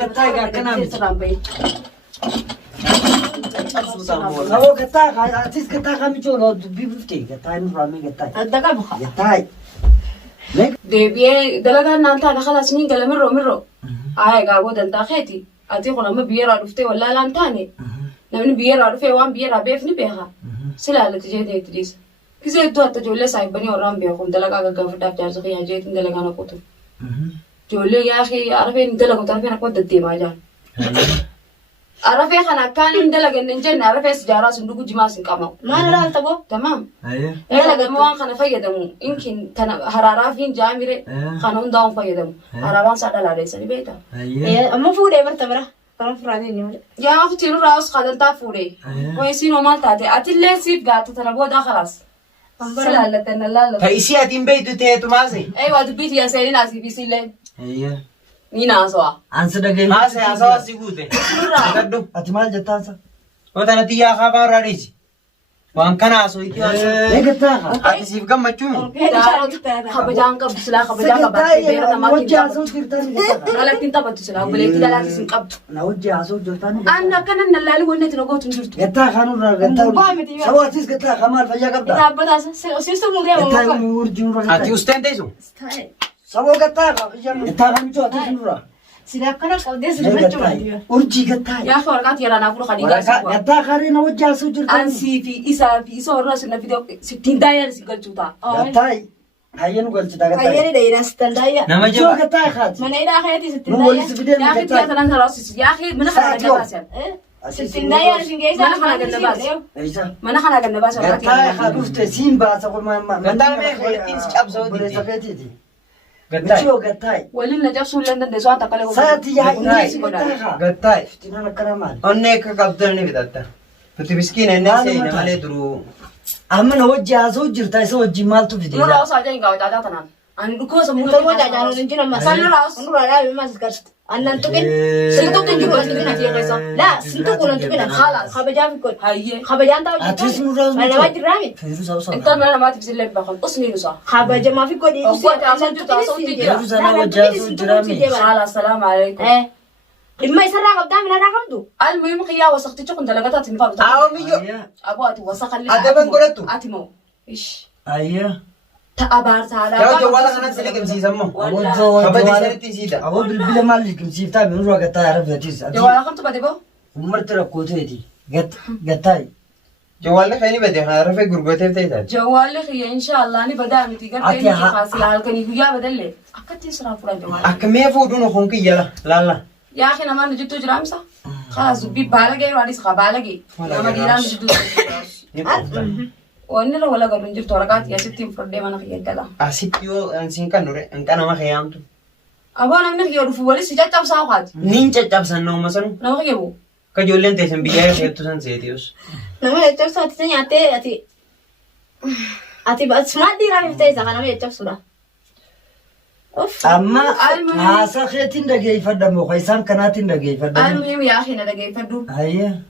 قطعي كنا ترامبي هو قطعي أتيس قطعي كم يجون بيفتي قطعي نفرامي قطعي الدقة بخا قطعي لك دبي دلقة نانتا دخل سنين قال مرو قابو دلتا خيتي أتي قلنا ما بيرا رفتي ولا لانتاني نمن بيرا رفي وان بيرا بيفني بيها سلالة تجي تدريس كذا يدو أتجولة سايبني ورام بيهم دلقة قام فداك جارسخي هجيت دلقة أنا كتو جولة يا أخي عارفين دلقة تعرفين أكو دتي ما جان عارفين خنا كان دلقة ننجن عارفين سجارة صندوق جماس كمان ما نرى تبو تمام أيه دلقة موان خنا فيدمو يمكن تنا هرارافين جامرة خنون داون فيدمو هراران سادا لا ليس بيتا أيه أما فودي برتبرة كلام فراني نيمة يا أختي نراس خدن تافوري ويسينو مال تاتي أتلي سيف قاعدة تربو دا خلاص سلالة تنلا فايسي أتين بيتو تهتو ماسي أيوة تبيت يا سيرين أسي بيسيلين أيه نينا أسوا أنسى دقيقة ماسي أسوا سيقوتي أكدو أتمال جتانسا وتانا تيا خبر راديسي وان كان أسوي تيا ليه قطعي أتي سيف كم مچومي خبجان كب سلا خبجان كب بيرنا ما وجه كنت أسود جرتاني قال كنت بتسلا بليك دلا تسن كب أنا وجه أسود جرتاني أنا كان نلالي ونت نقول تنجرت قطعي خانون قطعي سوا أتيس قطعي خمال فيا قبضة تابت سيستم مودي قطعي أما ورجون رقطعي أتي أستين تيسو سوا قطعي قطعي خمجو أتيس نورا سيدا كنا كودي ليه سيدا قطعي ورجي قطعي يا أخي ورقات يلا نقول خديجة قطعي خارينا وجه أسود جرتاني أنسي في إسا ورنا سنة فيديو 60 داير سيقول جوتا قطعي هيا نقول جدا قطعي أيني دايرة ستندايا نما شو جوا قطعي خات من أين أخيتي نقول ستندايا سبيدين يا أخي تيا قطعي تنان خلاص يا أخي من خنا جنباس ستندايا سنجيسا ما نخنا جنباس إيشا ما نخنا جنباس ورقات قطعي خلوفت سين باس أقول ما قطعي ما يخلتين سكاب زودي بولي سفيتي دي قطعي شو قطعي ولين نجف سولن دسوان تقلق ساتي يا إنجليزي قطعي قطعي خا قطعي فتنا نكرمان أنك قبضني بدأت فتي مسكين الناس هنا مالي درو أما وجه أسود جرتاي سو وجه مالتو في نور دي راس aja enggak ada tanan an duko semua Kamu jangan nunjukin mas. Sana raus. Nunggu ada mas gas. Anan tuh kan. Sentuh tunjuk mas tuh nanti yang kaisa. Lah, sentuh kuno tuh kan. Halas. Kabajan ikut. haye Kabajan tahu. أتيس نورا Mana wajib rami. فيروس أو صار انت ما ما تبذل لك بخل اصلي نصا Kabajan ma fi kodi. Aku ada asal juta, asal tiga. فيروس أنا وجه أسود جرامي خلاص السلام عليكم Lima isara kabda mina rakam tu. المهم خيا وسختي تكون دلقات تنفع أو ميو ابو اتي وسخ اللي Ada bang goretu. اتمو ايش أيه تابار تعالى يا جوالك أنا سلك مسيسمو أبو جو خبر جوال سنتي سيدا أبو بالبلا مالك مسيفتا من روح قطعي عرف أتيس جوال كنت بديبو مرت ركوتي دي قطعي جوالك خيني بدي خارفة غربتي بتاعي جوال خيا ان شاء الله اني بدا متي قال أتي تاني ها- خاص الكني هيا بدل اكتي سرا فلان جوال أكمل فودون خونك يلا لا يا اخي انا ما نجيتو جرامسا خلاص بي بالغي واديس خبالغي ما ديران نجيتو وأنا ولا قرن جرت ورقات يا ستي فردي ما نخيل كلا أسيبيو أنسين كنورة أنك أنا ما خيامتو أبغى نمنك يعرفوا ولا سجاد تاب ساقات نينجا جاب سنو مثلا نما يبو كجولين تيسن بيجاي خيرتو سن سيتيوس Nama lecok saat itu ati smart di rami kita isa karena lecok sudah. أما هاسا خيتين دقي فدمو خيسان كناتين دقي فدمو المهم يا أخي نلاقي فردو هيا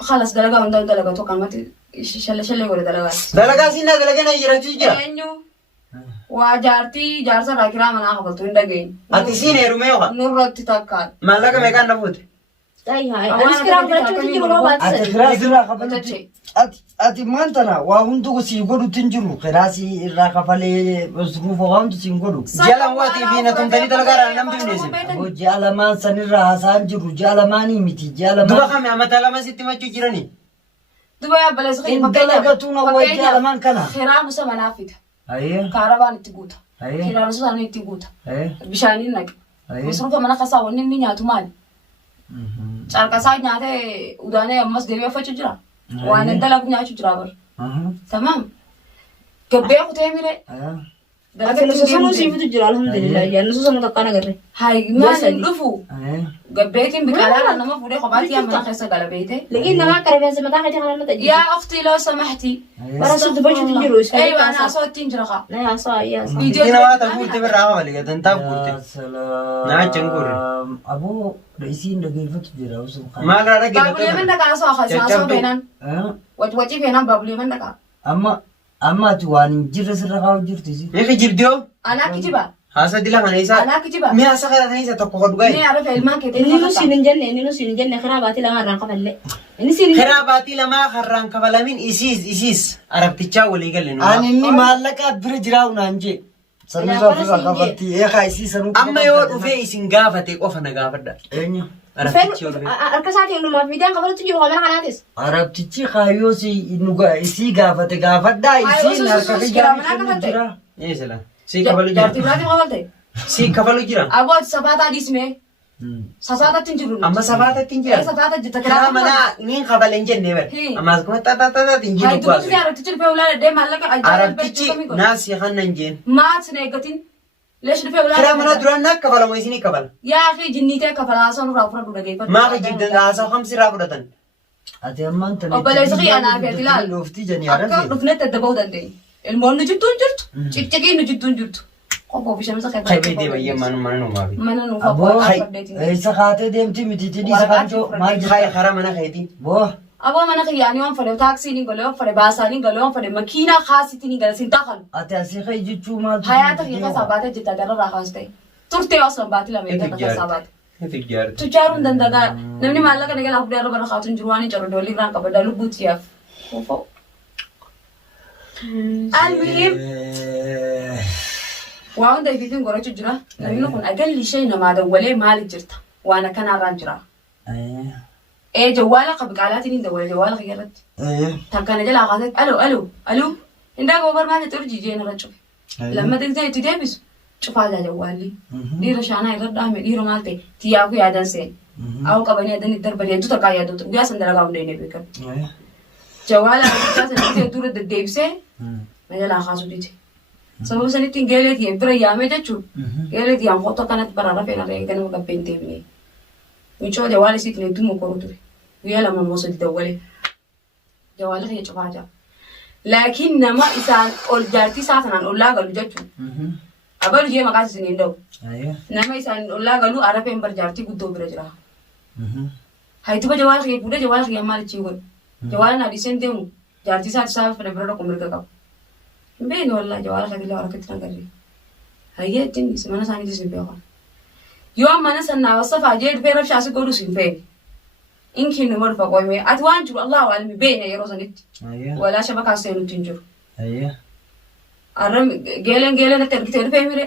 خلاص دلقا وندل دلقا تو كلمات شل يقول دلقا دلقا سينا دلقا نيجي رجيجا أنيو وجارتي جارسا راكرا منا خبل تو ندقين أتي سينا يروميوها نور رت تاكل ما لقى مكان نفوت Ay hai. Anis kira beracun tuh juga mau baca. أتي خراسي راقة فلي تتشي أتي مانتنا وهندو سيقولوا تنجرو خراسي راقة فلي بظروف وهندو سيقولوا جالا مواتي بينا تمتلي دلقا رانا نمبيونيسن أبو جالا مان سنرا حسان جرو جالا ماني ميتي جالا دوبا مان خامي أمتا لما ستي ما جيراني دبي أبلز خير إن دلقتونا وجالا مان كنا خيران نسا منافد هيا كهرباء نتيجوتا هيا خيران نسا نتيجوتا هيا بشانين نك هيا مصروف منا خسا ونني نياتو مال Carkasaa nyaatee udaanee ammas deebi'ee uffachuu jira. Waan dalagu nyaachuu jira bar. Tamam. Gabbee kutee mire. Ati nusu sanu sih itu jual alhamdulillah. Ya nusu sanu tak kana gare. Hai maal dhufu. Gabbeetiin biqilaa nama fuudhee kophaatti amma keessa galabeete. Lagi nama karena sama tak ada yang nama tadi. Yaa ukhtii loo samahti. Para sudah baju tu jiru. Aywa ana soottiin jira qa. Nah ya so ya. Ina wata fulte berraha waliga dantaa fulte سلام ناچن غوري. أبو رئيسين دقي فتو جرا وسم خان ما لا رجع Baabulee man dhagaa soo khasa soo feenan. Wajwaji feenan baabulee man dhagaa. أما تواني جرس الرقاو جرتي يا أخي جرديو Anaa kijiba. Haasa dila kana isa. Alaa kijiba. Mee haasa kana isa tokko hodhu gahe. Mee arafa ilmaan keetii. Inni nu siin jenne karaa baatii lama irraan qaballe. Karaa baatii lamaa harraan kabalamin isiis arabtichaa walii galle nu. Ani inni maallaqa bira jiraa unaan jee. Sanirraa fi qabartii eegaa isii sanuu. Amma yoo dhufee isin gaafate qofa na gaafadha. Eenyu? Arabtichi yoo dhufee. Harka isaatii eenyumaaf miidiyaan qabalatti jiru qabala kanaatis. Arabtichi kaayyoo isii gaafate gaafadhaa isiin harka biyyaa jira. Eesala. Si kabalu jira. Jaartii biraatiin qabalte. Si kabalu jira. Abooti sabaata adiismee. Sasaatatti hin jiru. Amma sabaatatti hin jira. Sabaata jirta Karaa manaa niin kabalen jennee bare. Ammas kuma xaxaxaxaati hin jiru. Hayduu arabtichi dhufee ulaa dhee maallaqa Arabtichi naasi hannan jeen. Maat na eeggatiin. Leesh dhufee ulaa. Karaa manaa duraan naa kabalamoo isinii kabala. Yaa fi jinnitee kafalaa haasaan irraa fudhadhu dhageeffatu. Maa jiddan haasaan hamsi irraa fudhatan. Ati ammaan tana. Obboleessa xiyyaanaa fi ati laal. Loftii janii Akka arabsi. dhufnetti adda bahuu dandeenya. Ilmoon nu jirtu hin jirtu. Cikciqiin nu jirtu hin jirtu. Qophoo fi shamisa Kai beekee bayyee mana nuumaa fi. Mana nuuf Aboo abbaa eessa kaatee deemti miti tidhiisa kan joo maal Kai jedhaa? karaa mana keetiin. Boo Aboo mana kiyyaanii waan fedhe taaksii ni galee waan fedhe baasaa ni galee waan fedhe makiinaa kaasitti ni galee siin taaqalu. ati asii kee jechuu maaltu? Hayaata kiyya keessaa baatee jirta dararraa kaas ta'e. Turtee osoo baatii lama eegala keessaa baate. Tijjaarti. Tujjaaruu hin dandagaa. Namni maallaqa nagaa laafuu dheeraa bara kaatu hin jiru waan hin jiru doolii biraan qaba daluu buutiyaaf. Almuhiim. Waa hunda ifiifin gorachuu jira. Namni kun agalli ishee namaa dawwalee maaliif jirta? Waan akkanarraan jira. Jawwaala qabi qaalaatiin hin dawwale jawwaala kiyyarratti. Takkana jalaa kaasatti aluu hindaa gobar maal jettee urjii jeen irra cufe. Lammata gisee itti deebisu cufaa jawwaalli. Dhiira shaanaa irra dhaame dhiira maal ta'e tiyyaafu yaadan seeni. Awwa qabanii yaadan itti darbanii hedduu takkaa yaadota guyyaa san dalagaa hunda hin beekan. Jawwaala guddaa sanitti hedduu irra deddeebisee na jalaa kaasuu dite. Sababa sanitti geeleetii bira yaamee jechuun geeleetii yaan footoo kanatti baraara feena re'ee ganama gabbeen deebinee. Michoo jawwaala isiitiin hedduu mokoruu ture. Guyyaa lama moo sadi dawwalee. Jawwaala kiyya cufaa jira. Laakiin nama isaan ol jaartii isaa sanaan ollaa galu jechuun. Abalu jee maqaas isin hin da'u. Nama isaan ollaa galu arafeen bar jaartii guddoo bira jira. Haytuba jawwaala kiyya fuudhee jawwaala kiyya maal ichi godhu. Jawwaala naa dhiiseen deemu jaartii isaa fedha bira dhaqu mirga qabu. Beeni wallaahi jawwaala kiyya warakatti nagarree. Hayyee ittiin mana isaaniitis hin beekan. Yoo mana sanaa wasafaa jee dhufee rabshaasi godhus hin feene. Inki nu marfa qoyme ati waan jiru Allah waalimi beene yeroo sanitti. Walaa shabakaa seenutti hin jiru. Arram geelen itti argitee dhufee mire.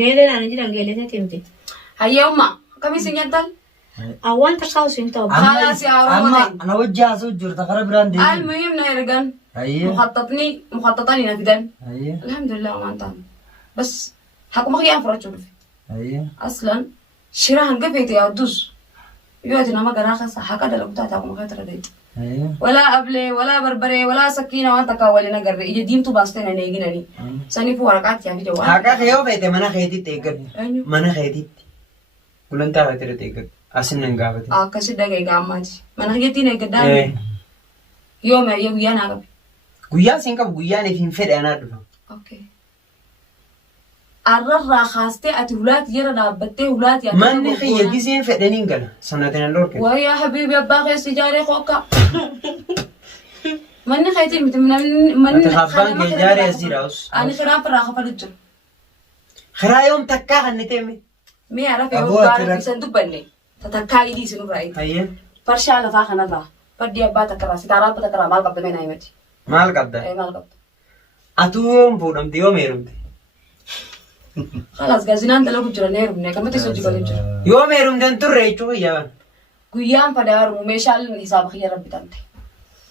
Geelen ani jiran geelen itti himte. Hayyee umma kamis hin jettan. Awwaan takkaa usin ta'u. Haala si haaroo amma malee. ana wajji haasoo jirta karaa biraan deemi. Almuhiim na ergan. Hayyee. Mukhaxaxanii na fidan. Hayyee. Alhamdulillah waan ta'an. Bas hakuma kiyyaan furachuu dhufe. Hayyee. Aslan shira hanga feete yaaddus. Yoo ati nama garaa keessa haqa dalagu taate hakuma kee tara deetti. Hayyee. Walaa ablee, walaa barbaree, walaa sakkiina waan takkaa waliin agarre ija diimtuu baastee na eeginanii. Saniifuu waraqaatti yaa fi jawwaa. Haqa kee yoo feete mana keetitti eeggadhu. Eenyu? Mana keetitti. Gulantaa feete irratti eeggadhu. Asin nan gaafate. Akkasi dhagee gaammaati. Mana keettiin eeggaddaa. Yoo meeyyee guyyaa naa qabe. Guyyaa siin qabu guyyaan hin fedhe anaa dhufa. Okay. Arrarraa kaastee ati hulaati jala dhaabbattee hulaati Manni kiyya giseen fedhaniin gala. Sanaatiin an dhorke. Wayyaa habiibi abbaa keessa ijaaree hooqa. Manni keetiin miti manni Ati abbaan kee ijaaree as jira os. ani kiraan firraa kafalu jiru. Karaa yoom takkaa kan ni teeme. Mee arafe Aboo yoo ati gaara rak- isan dubbanne tatakkaa idii isin irraa eegi. Hayyee. Farshaa lafaa kanarraa baddii abbaa takkarraa sitaaraa abbaa takkarraa maal qabda mee naa himati. Maal qabda? Maal qabda. Atuu yoom fuudhamte yoom heerumte? Halas gazinaan dalagu jira nee rumne kamatti isin hojii galu jira. Yoom heerumte hin turre jechuu kiyyaa. Guyyaan fadaaru meeshaaleen hisaaba kiyya rabbitamte.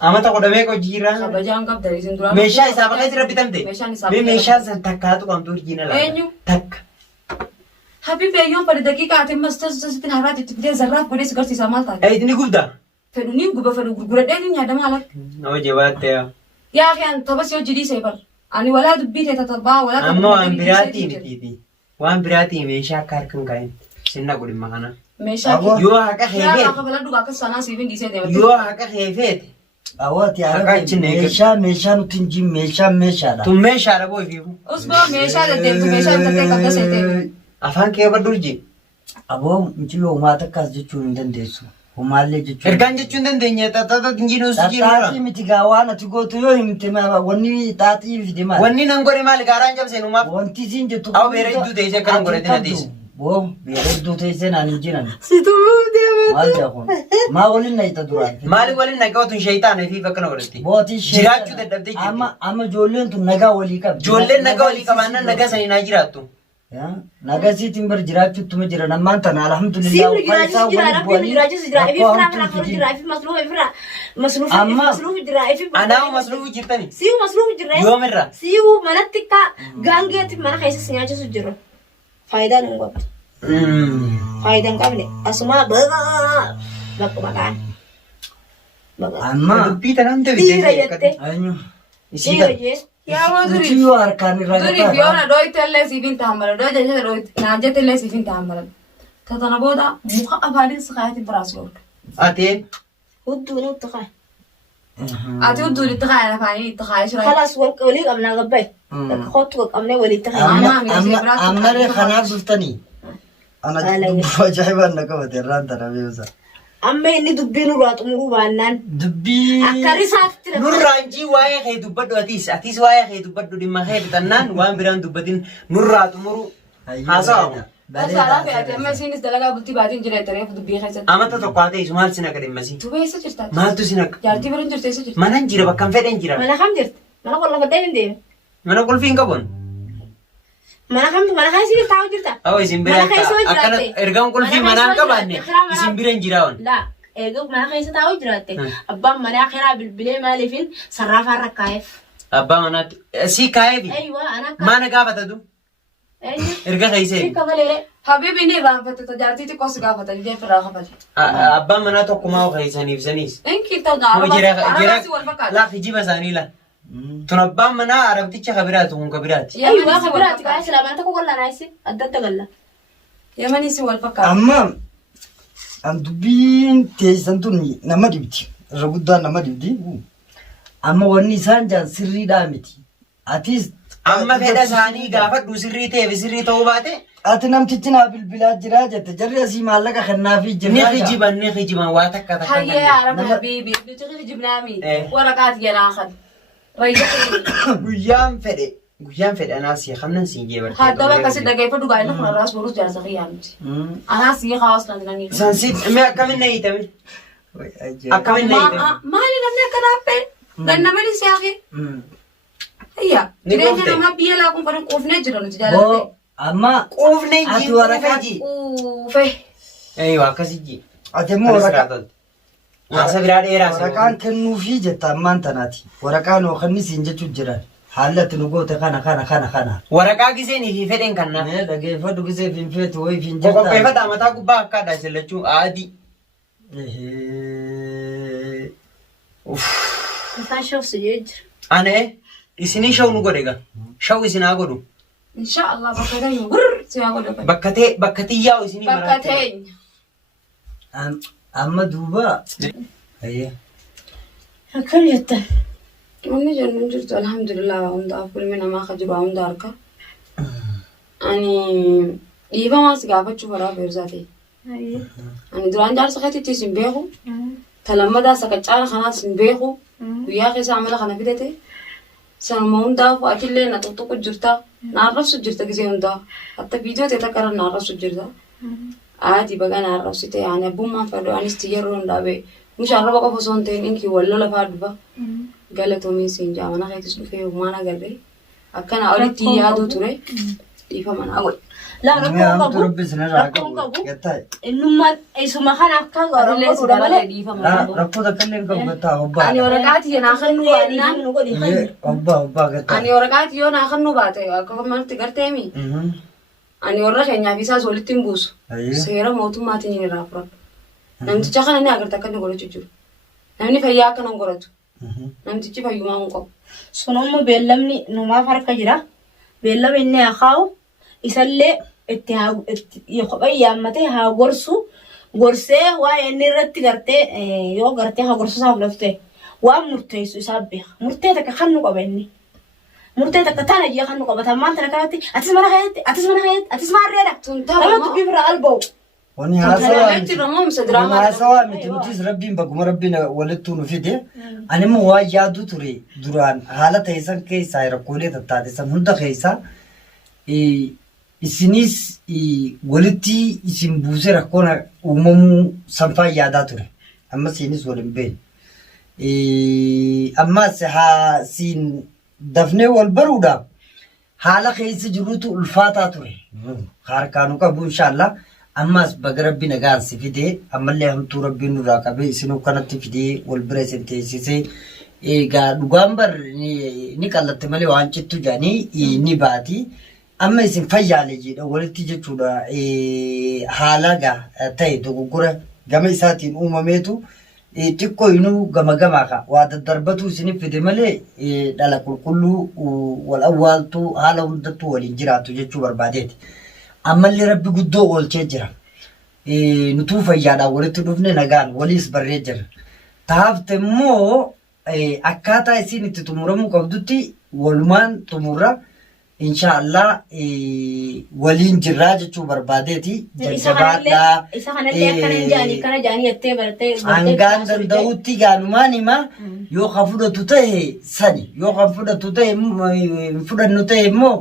Amata godhamee hojiirra. Kabajaan qabda isin duraan. Meeshaa isaaba keessa rabbitamte. Meeshaan isaaba Mee meeshaan san takkaatu qabdu urjiina laata. Eenyu? Takka. Habibi ayyoon fadhi daqiiqaa ati mastas sasitti haraati itti fidee zarraaf godhee si garsiisaa maal taate. Eeyit ni gubda. Fedhu ni guba fedhu gurguradhee ni nyaadama haala. Nama jabaatte yaa. Yaa kiyaan tabas yoo jidii seefar. Ani walaa dubbii ta'e tatabaa walaa Amma waan biraatii mitiiti. Waan biraatii meeshaa akka harkaan kaa'in. Sinna godhimma kana. Meeshaa Aboo. Yoo haqa yaa heefeete. akka bala dhugaa akka sanaa siifin dhiisee deemate. Yoo haqa heefeete. Awaati Haqa achi hin meeshaa nuti hin jiin meeshaadha. Tun meeshaadha boo ifiifu. Usboo meeshaa deddeemtu meeshaa bitattee qabda seetee. Afaan kee baddu urji. Aboo miti yoo uumaa takkaas jechuun hin dandeessu. Humaallee jechuudha. Ergaan jechuun dandeenya xaxata dinjiinuu si jiru. Xaaxii miti gaa waan ati gootu yoo himte wanni xaaxii fide maali? Wanni nan godhe maali gaaraan cabseen uumaaf. Wanti siin jettu. Aw beeredduu teessee akkana godhate na teesse. Boo beeredduu teessee naan hin jiran. Situu deema. Maal jaakon? Maa waliin na ita duraan? Maali waliin nagaa otun shayitaana fi akkana godhatti. Bootii Jiraachuu dadhabdee jirti. Amma ijoolleen tun nagaa walii qabdi. Ijoolleen nagaa walii qabaannaan nagaa sanii naa jiraattu. Nagaa siitiin bar jiraachuuttuma jiran ammaan tana alhamdulillah. Siifni jiraachis jira, rabbiin jiraachis jira. Ifi firaa firaa firaa jira, ifi masluufa firaa. Masluufa jira, ifi. Anaa masluufu jirtani. Siiwu masluufa jira. Yoomirra. Siiwu manatti ka gaangeetti mana keessatti nyaachisu jira. Faayidaan hin qabdu. Faayidaan qabne asuma bakka maqaan. Amma dubbii tanaan ta'e dhiira jettee. Eenyu? Dhiira jee. Yaa waa Nuti durii. yoo harkaan irraa Durii biyyoona dhooyitellee siifin taambala. Dhooy jechata dhooyte. Naan jettellee siifin taambala. Tatana booda muka afaaniin sakaayatiin biraas yoorka. Atee. Hudduun itti kaa. Ati hudduun itti kaayan afaanii itti kaaya shira. Kalaas walii qabnaa gabbay. Akka kottu qabnee walii itti kaa. Ammaree kanaaf dhuftanii. Ana dubbii ajaa'ibaan na qabate irraan tana beekusa. Amma inni dubbii nurraa xumuruu baannaan. Dubbii. Akka risaatti Nurraanjii waa'ee kee dubbadhu atis waa'ee kee dubbadhu dhimma kee bitannaan waan biraan dubbatin nurraa xumuru haasawamu. Osaalaa fe'ate amma isiinis dalagaa bultii baatiin jira itti reefu dubbii keessatti. Amata tokko haa ta'e maal sin akka dhimmasii? Tu beessa jirta. Maaltu sin akka? Jaartii biran jirtu eessa jirti? Manan jira bakka hin fedhen jira. mana kam jirti? Mana qollafatee hin deeme. Mana qulfii hin qabuun. Mana kam isin taa'u jirta? Awwa isin bira akkana ergaan qulfii manaa hin qabaanne isin bira hin jiraawwan. Laa egaa mana keessa taa'u jiraatte abbaan manaa kiraa bilbilee maaliifin sarraafaan rakkaa'eef. Abbaa manaatti sii kaa'eefi Eeyyuu ana akka maana gaafatatu eenyu erga keessee. hiika malee Habibi ni irraanfatte jaartii xiqqoo si gaafatan jeef irraa kafate. Abbaan manaa tokkumaa keessaniif saniis. Inki ta'u gaafata. Wal fakkaata. Laa hijiba isaanii laa. Tun abbaan manaa arabticha kabiraatu kun kabiraati. eeyyuu waa kabiraatti kaa'ee silaa mana tokko galla naayisi adda adda galla. Yamanis wal fakkaata. Amma an dubbiin teessan tun nama dibdi. Irra guddaan nama dibdi. Amma wanni isaan jaan sirriidhaa miti. Atis Amma fedha isaanii gaafadhu sirrii ta'eef sirrii ta'uu baate. ati namtichi naa bilbilaa jira jette jarri asii maallaqa kennaafi jira. Ni hijiban waa takka takka. Hayyee araba habibi nuti hijibnaami waraqaati jedhaa kan. Guyyaan fedhe anaa sii kamnan siin jeebarte. Hadda bakka si dhagaifadhu gaa'ela kun irraas boruus jaarsa xiyyaa miti. Anaa sii hawaas nan dinanii. Sansi akkamin na hiitame? Akkamin na hiitame? Maali namni akka dhaabbee? Gannamani si hafe? Ayya. Jireenya namaa biyya laa kun fadhan quufnee jira nuti jaalatee. Amma Quufnee ati jii waraqaa Quufe. Eeyyuu akkasii jii. ati immoo waraqaa Haasa biraa dheeraa waraqaan kennuufii jetta ammaan tanaati. Waraqaan hookanni siin jechuun jiran. Haalli ati nu goote kana. Waraqaa giseenii fi fedhen kannaa. Mee dhageeffadhu gisee finfeetu wayii fin jirta. Qopheeffata mataa gubbaa akka addaa sillachuu adii. Isaan shoofsu jee jira. Anee isinii shawnu godhe gaa. Shawu isinaa godhu. Inshaallah bakka teenya gurr si haa godha. Bakka xiyyaa'u isinii Bakka teenya. Amma duuba. Akkam jettan. Wanni jennu jirtu alhamdulillah waa hundaaf kulmi namaa akka jiru waa hunda harka. Ani dhiifamaa si gaafachuu baraa beersaa ta'e. Ani duraan jaarsa keetiitti sin beeku. Talammadaa sakaccaala kanaas sin beeku. Guyyaa keessa amala kana fidate. Sanuma hundaaf atillee na tokko jirta. Naarrabsu jirta gisee hundaa. Hatta viidiyoo ta'e takka irra naarrabsu jirta. Aati baga naarrabsite ani abbummaan fedhu anis tiyyarroo hundaabee. Mushaarraba qofa osoo hin ta'in inkii wal lola fa'aa dhufa. Galatoomii siin jaamana keetis dhufee uumaan agarree. Akkana olitti yaaduu ture. Dhiifa manaa godhe. Laa rakkoon qabu. Innummaan isuma kana akka Illee si dabalee dhiifa manaa godhe. Rakkoo takka illee qabu gattaa obbaa. Ani waraqaati yoo naa kannuu baannaan. Obbaa gattaa. Ani waraqaati yoo naa kannuu baate akka malti garteemi. Ani warra keenyaaf isaas walitti hin buusu. Seera mootummaatiin hin irraa fudhadhu. Namticha kana ni agarta akka inni godhachuu jiru. Namni fayyaa akka nan godhatu. Namtichi fayyumaa hin qabu. Sunummoo beellamni numaaf harka jira. Beellama inni haa kaa'u. Isallee itti kophee yaammatee haa gorsu. Gorsee waa inni irratti gartee yoo gartee haa gorsu isaa fudhatte waan murteessu isaa beeka. Murtee takka kan nu qaba inni. Murtee takka tana jee kan nu qabatan maanta na kanatti atis mana kaayatti atis maarreedha. Nama dubbii biraa alba'u. Wani haasawaa miti nutis rabbiin bakkuma rabbiin walittuu nu fide ani immoo waan yaadu ture duraan haala ta'e san keessaa rakkoolee tattaate san hunda keessaa isinis walitti isin buuse rakkoon uumamuu sanfaa yaadaa ture amma isinis waliin beeku ammas haa siin dafnee wal baruudhaaf haala keessa jirutu ulfaataa ture harkaanu qabu inshaallah ammas baga rabbi nagaan si fidee ammallee hamtuu rabbiin nurraa qabee isinuu kanatti fidee wal bira isin teessisee egaa dhugaan bar ni qallatte malee waan cittu jedhanii ni baati amma isin fayyaale jedha walitti jechuudha haala ta'e dogoggora gama isaatiin uumameetu xiqqoo inuu gama gamaa waa daddarbatu isinif fide malee dhala qulqulluu wal awwaaltuu haala hundattuu waliin jiraatu jechuu barbaadeeti. Ammallee rabbi guddoo oolchee jira. Nutuu fayyaadhaan walitti dhufne nagaan waliis barree jira. Taafte immoo akkaataa isin itti xumuramuu qabdutti walumaan xumurra inshaallah waliin jirraa jechuu barbaadeeti. Jajjabaadhaa. Isa kanallee akkana jaanii jettee bartee. Hangaan danda'utti gaanumaan hima yoo kan fudhatu ta'e sani yoo kan fudhatu ta'e fudhannu ta'e immoo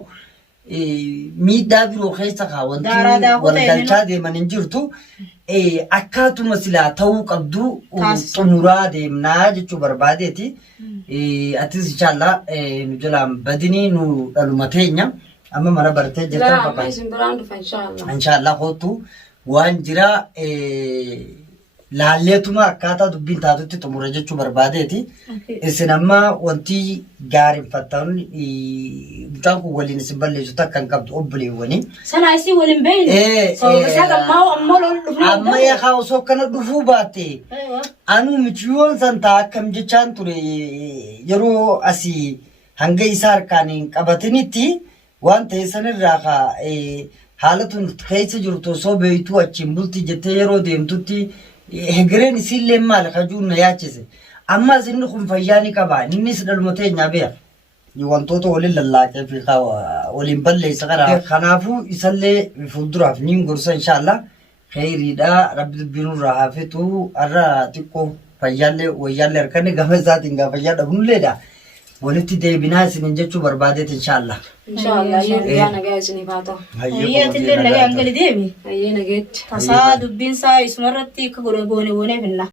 miidhaa biroo keessa kaawwantii walgalchaa deeman hin jirtu akkaatuma silaa ta'uu qabdu xumuraa deemnaa jechuu barbaadeeti. Atis inshaallah nu jalaan badinii nu dhaluma teenya amma mana bartee jirtan fakkaata. Inshaallah kootu waan jira laalleetuma akkaataa dubbiin taatutti xumura jechuu barbaadeeti. Isin amma wanti gaariinfattan mucaan kun waliin isin balleessu takka hin qabdu obboleewwanii. Sana isin waliin beeyne. Isa gammaa ammoo loon dhufuu. Amma yaaqaa osoo kana dhufuu baatte anuu michiyoon san ta'a akkam jechaan ture yeroo asii hanga isaa harkaan hin qabatinitti waan ta'e sanirraa haala tun keessa jirtu osoo beeytuu achiin bulti jettee yeroo deemtutti hegereen isillee maal kajuun na yaachise amma isinni kun fayyaa ni qaba innis dhaluma teenya beeka wantoota waliin lallaaqee fi waliin balleessa karaa kanaafuu isallee fuulduraaf ni gorsa inshaallah khayriidha rabbi dubbiin irraa hafetu arra xiqqoo fayyaallee wayyaallee harkanne gama isaatiin gaa fayyaa dhabnulleedha walitti deebinaa isinin jechuu barbaadeet inshaallah. Inshaallah yaa nagaa isiniif haa ta'u. Hayyatillee nagaa hangali deemi. Hayyee nageetti. Tasaa dubbiin isaa isumarratti akka goone finna.